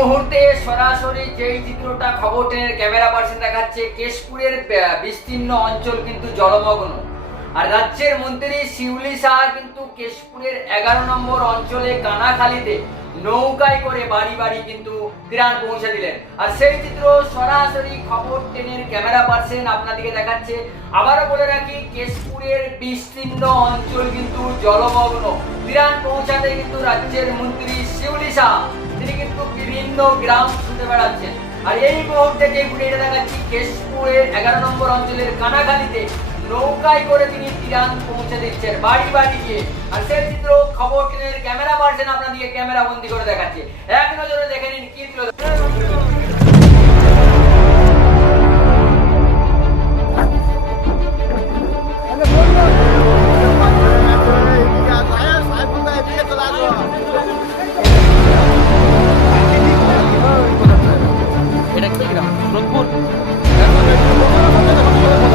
মুহূর্তে সরাসরি যেই চিত্রটা খবর টেনের ক্যামেরা পার্সন দেখাচ্ছে, কেশপুরের বিস্তীর্ণ অঞ্চল কিন্তু জলমগ্ন। আর রাজ্যের মন্ত্রী শিউলি সাহা কিন্তু কেশপুরের এগারো নম্বর অঞ্চলে কানাখালীতে নৌকায় করে বাড়ি বাড়ি কিন্তু ত্রাণ পৌঁছে দিলেন। আর সেই চিত্র সরাসরি খবর টেনের ক্যামেরা পার্সন আপনাদেরকে দেখাচ্ছে। আবারও বলে রাখি, কেশপুরের বিস্তীর্ণ অঞ্চল কিন্তু জলমগ্ন। ত্রাণ পৌঁছাতে কিন্তু রাজ্যের মন্ত্রী শিউলি সাহা তিনি কিন্তু বিভিন্ন গ্রাম ছুটে বেড়াচ্ছেন আর এই মুহূর্তে যে ভিডিওটা দেখাচ্ছি, কেশপুরের এগারো নম্বর অঞ্চলের কানাখালিতে নৌকায় করে তিনি তিরান পৌঁছে দিচ্ছেন, বাড়ি বাড়ি গিয়ে। আর সে চিত্র খবর ক্যামেরা পার্সেন আপনাদেরকে ক্যামেরা বন্দি করে দেখাচ্ছে। এক নজরে দেখে নিন কি Thank you.